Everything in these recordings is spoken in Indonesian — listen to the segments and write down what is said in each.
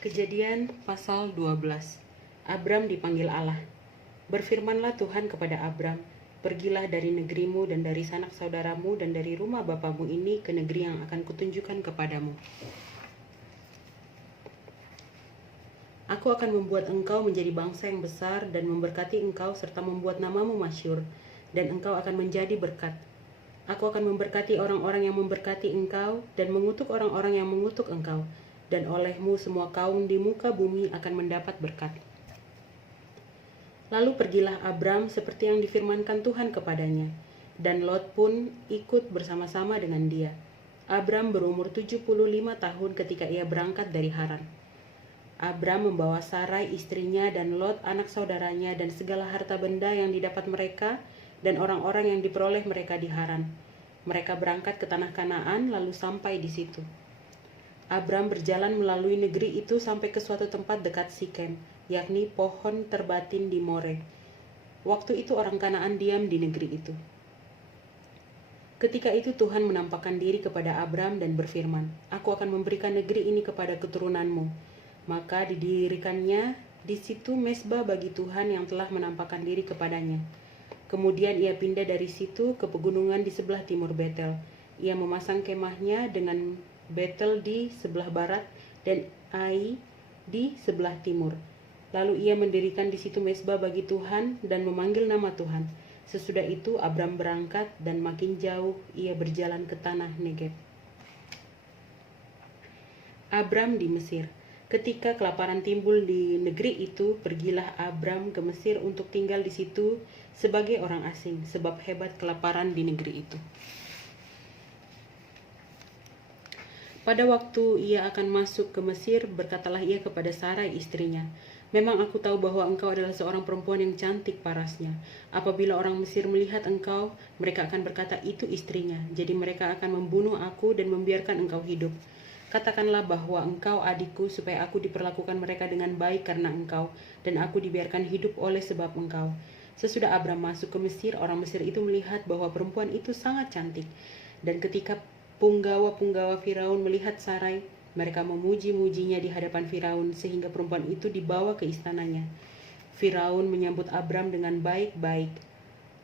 Kejadian pasal 12. Abram dipanggil Allah. Berfirmanlah Tuhan kepada Abram, "Pergilah dari negerimu dan dari sanak saudaramu dan dari rumah bapamu ini ke negeri yang akan kutunjukkan kepadamu. Aku akan membuat engkau menjadi bangsa yang besar dan memberkati engkau serta membuat namamu masyhur, dan engkau akan menjadi berkat. Aku akan memberkati orang-orang yang memberkati engkau dan mengutuk orang-orang yang mengutuk engkau, dan olehmu semua kaum di muka bumi akan mendapat berkat." Lalu pergilah Abram seperti yang difirmankan Tuhan kepadanya, dan Lot pun ikut bersama-sama dengan dia. Abram berumur 75 tahun ketika ia berangkat dari Haran. Abram membawa Sarai istrinya dan Lot anak saudaranya dan segala harta benda yang didapat mereka dan orang-orang yang diperoleh mereka di Haran. Mereka berangkat ke tanah Kanaan lalu sampai di situ. Abram berjalan melalui negeri itu sampai ke suatu tempat dekat Sikem, yakni pohon terbatin di More. Waktu itu orang Kanaan diam di negeri itu. Ketika itu Tuhan menampakkan diri kepada Abram dan berfirman, "Aku akan memberikan negeri ini kepada keturunanmu." Maka didirikannya di situ mezbah bagi Tuhan yang telah menampakkan diri kepadanya. Kemudian ia pindah dari situ ke pegunungan di sebelah timur Betel. Ia memasang kemahnya dengan Betel di sebelah barat dan Ai di sebelah timur. Lalu ia mendirikan di situ mezbah bagi Tuhan dan memanggil nama Tuhan. Sesudah itu Abram berangkat dan makin jauh ia berjalan ke tanah Negeb. Abram di Mesir. Ketika kelaparan timbul di negeri itu, pergilah Abram ke Mesir untuk tinggal di situ sebagai orang asing, sebab hebat kelaparan di negeri itu. Pada waktu ia akan masuk ke Mesir, berkatalah ia kepada Sarai istrinya, "Memang aku tahu bahwa engkau adalah seorang perempuan yang cantik parasnya. Apabila orang Mesir melihat engkau, mereka akan berkata, 'Itu istrinya.' Jadi mereka akan membunuh aku dan membiarkan engkau hidup. Katakanlah bahwa engkau adikku, supaya aku diperlakukan mereka dengan baik karena engkau, dan aku dibiarkan hidup oleh sebab engkau." Sesudah Abram masuk ke Mesir, orang Mesir itu melihat bahwa perempuan itu sangat cantik. Dan ketika punggawa-punggawa Firaun melihat Sarai, mereka memuji-mujinya di hadapan Firaun, sehingga perempuan itu dibawa ke istananya. Firaun menyambut Abram dengan baik-baik,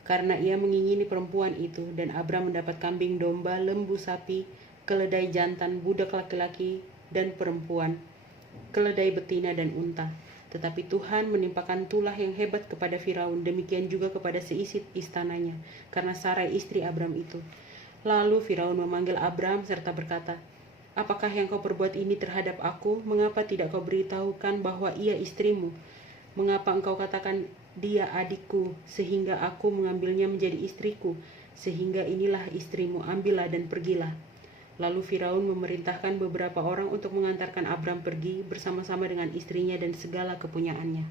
karena ia mengingini perempuan itu, dan Abram mendapat kambing domba, lembu sapi, keledai jantan, budak laki-laki dan perempuan, keledai betina dan unta. Tetapi Tuhan menimpakan tulah yang hebat kepada Firaun, demikian juga kepada seisi istananya, karena Sarai istri Abram itu. Lalu Firaun memanggil Abram serta berkata, "Apakah yang kau perbuat ini terhadap aku? Mengapa tidak kau beritahukan bahwa ia istrimu? Mengapa engkau katakan dia adikku, sehingga aku mengambilnya menjadi istriku? Sehingga inilah istrimu, ambillah dan pergilah." Lalu Firaun memerintahkan beberapa orang untuk mengantarkan Abram pergi bersama-sama dengan istrinya dan segala kepunyaannya.